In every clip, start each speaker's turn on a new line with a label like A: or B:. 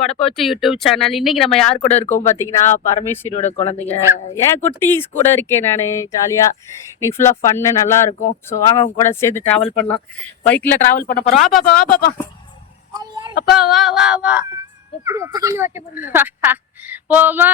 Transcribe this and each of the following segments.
A: Vadapochu YouTube channel. இன்னைக்கு நம்ம யார் கூட இருக்கோம் பாத்தீங்கன்னா பரமேஸ்வரியோட குழந்தைங்க. ஏன் குட்டீஸ் கூட இருக்கேன் நான் ஜாலியா இன்னைக்கு ஃபுல்லா ஃபன்னு நல்லா இருக்கும். ஸோ வாங்க அவங்க கூட சேர்ந்து டிராவல் பண்ணலாம். பைக்ல டிராவல் பண்ண போறோம். வா பாப்பா வா பாப்பா. அப்பா வா வா வா. போமா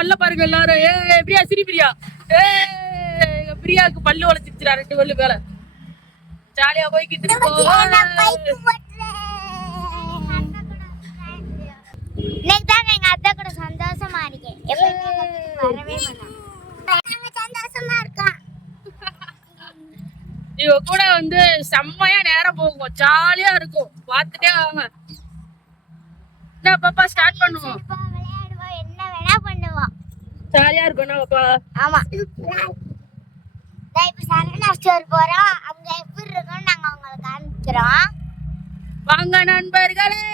A: பல்ல பாருங்க எல்லாரும். ஏ பிரியா சிரி பிரியா. ஏ எங்க பிரியாவுக்கு பல்லு உழைச்சிருச்சுடா ரெண்டு பல்லு மேல. ஜாலியா போய்கிட்டு
B: இன்னைக்கு தான் எங்க அத்தை கூட சந்தோஷமா இருக்கேன். வரவே சந்தோஷமா இருக்கோம்.
A: இவ கூட வந்து செம்மையா நேரம் போகும். ஜாலியா இருக்கும். பார்த்துட்டே வாங்க. என்ன பாப்பா ஸ்டார்ட் பண்ணுவோம்
B: இப்போ விளையாடுவோம் என்ன வேணா பண்ணுவோம்
A: ஜாலியா இருக்கும் பாப்பா?
B: ஆமா. இப்ப சரவணா ஸ்டோர் போறோம். எப்படி இருக்கும்னு நாங்க உங்களுக்கு காமிக்கிறோம்.
A: வாங்க நண்பர்களே.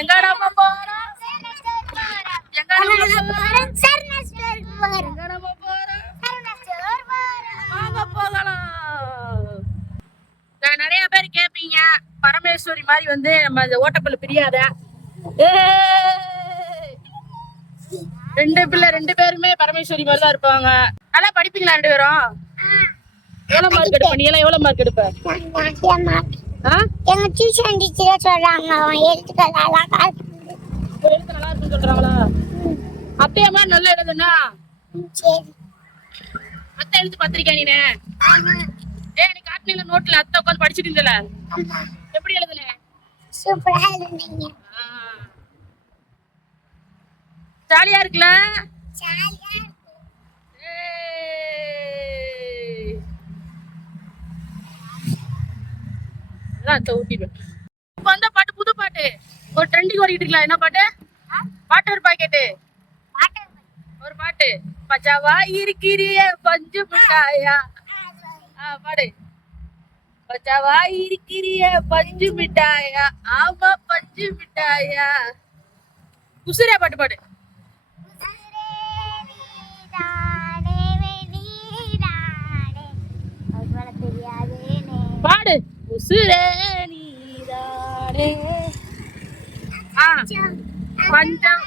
A: எங்கடா போறோம்?
B: ஸ்டோர் போறோம் சரவணா
A: போறோம்
B: போறோம். சரவணா ஸ்டோர் போறோம்.
A: எங்கடா போறோம்
B: சரவணா ஸ்டோர் போறோம்.
A: வாங்க போகலாம் நான் நிறைய பேர் கேட்பீங்க பரமேஸ்வரி மாதிரி வந்து நம்ம இந்த ஓட்டப்பள்ளி பிரியாத. ரெண்டு பிள்ளை ரெண்டு பேருமே பரமேஸ்வரி மாதிரி தான் இருப்பாங்க. நல்லா படிப்பீங்களா ரெண்டு பேரும்? எவ்வளவு மார்க் எடுப்ப? நீ எல்லாம் எவ்வளவு மார்க் எடுப்ப?
B: எங்க டியூஷன் டீச்சர் சொல்றாங்க எழுத்துக்கள்
A: எழுத்து நல்லா இருக்குன்னு சொல்றாங்களா? அத்தையா மாதிரி நல்லா எழுதுனா?
B: சரி
A: அத்தை எழுத்து பத்திரிக்கா நீனே. ஏ நீ காட்டின நோட்ல அத்தை உட்காந்து படிச்சுட்டு இருந்தல.
B: சூப்பரா எழுதுனீங்க
A: ஜாலியா இருக்குல்ல?
B: ஜாலியா.
A: இப்ப வந்த பாட்டு புது பாட்டு. ஒரு ட்ரெண்டிங் இருக்கலாம் என்ன பாட்டு? பாட்டு ஒரு பாக்கெட்டு
B: வாட்டர்
A: ஒரு பாட்டு. பச்சாவா இருக்கிறிய பஞ்சு மிட்டாயா? ஆ, பாடு. பச்சாவா இருக்கிறிய பஞ்சு மிட்டாயா? ஆமா பஞ்சு மிட்டாயா. குசுரே பாட்டு பாடு. பாடு. உசுரே நீதானே ஆ. பஞ்சம்.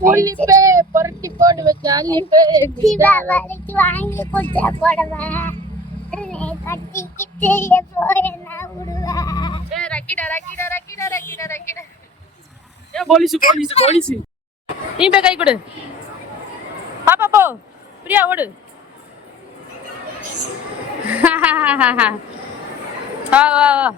A: புள்ளிப்பே புரட்டி போடு வச்சாலிப்பே
B: தீபாவளிக்கு வாங்கி கொடுத்த புடவை கட்டிக்கிட்டு போறேன் நான் விடுவேன்
A: ரக்கிடா ரக்கிடா ரக்கிடா ரக்கிடா ரக்கிடா. ஏ போலீஸ் போலீஸ் போலீஸ். நீ போய் கை கொடு. பாப்பா போ. பிரியா ஓடு. வா வா வா.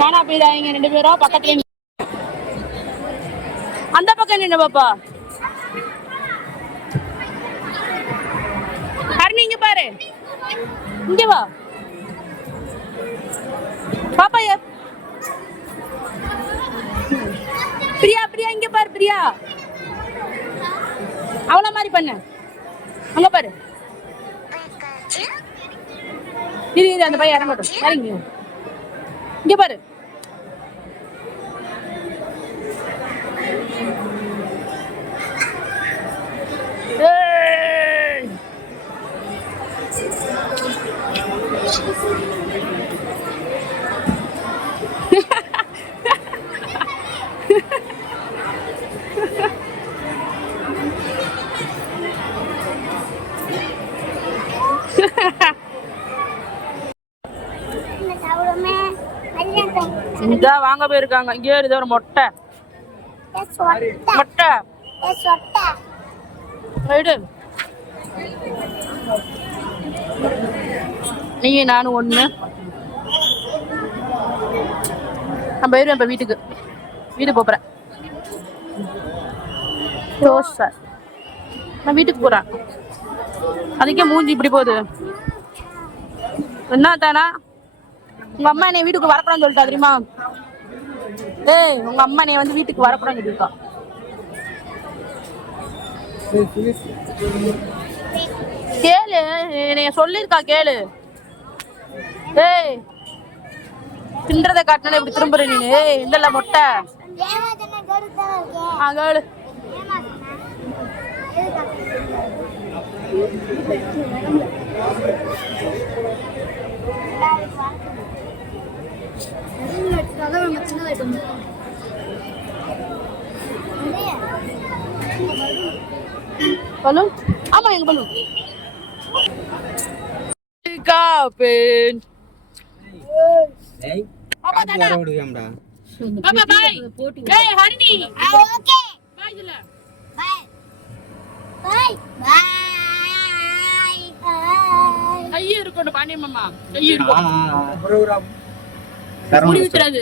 A: காணா போயிடாதீங்க ரெண்டு பேரும் பக்கத்துல அந்த பக்கம் நின்று பாப்பா. ஹரணி இங்க பாரு. இங்க வா. பாப்பா யார் பிரியா பிரியா இங்க பாரு பிரியா. அவள மாதிரி பண்ணு. அங்க பாரு. இரு இரு அந்த பையன் இறங்கட்டும். இறங்கி. இங்க பாரு ஏய்
B: இந்த
A: வாங்க போயிருக்காங்க. இங்கே இது ஒரு மொட்டை. மொட்டை. ரைடு. நீ நானும் ஒண்ணு. நான் போயிருவேன் இப்ப வீட்டுக்கு. வீட்டுக்கு போறேன். சார் நான் வீட்டுக்கு போறேன். அதுக்கே மூஞ்சி இப்படி போகுது. என்ன தானா? உங்க அம்மா என்னை வீட்டுக்கு வரக்கூடாதுன்னு சொல்லிட்டா தெரியுமா? ஏய் உங்க அம்மா என்னை வந்து வீட்டுக்கு வரக்கூடாதுன்னு சொல்லியிருக்கா. கேளு. என்னைய சொல்லிருக்கா கேளு. ஏய் தின்றதை காட்டினா இப்படி திரும்புற நீனு. ஏய் இல்ல மொட்டை. ஆ கேளு. பலூன் ஆமா எங்க பலூன் காப்பேன்
C: ஏய்
A: பாப்பா
C: காத்து வர விடுக்காமடா
A: பாப்பா பாய் ஏய் ஹரிணி
B: ஓகே
A: பாய் சொல்ல
B: பை பை பை பை
A: கையை இருக்கணும் பாண்டியம்மா கையை இருக்கும்
C: அப்புறம்
A: முடி வித்துறாது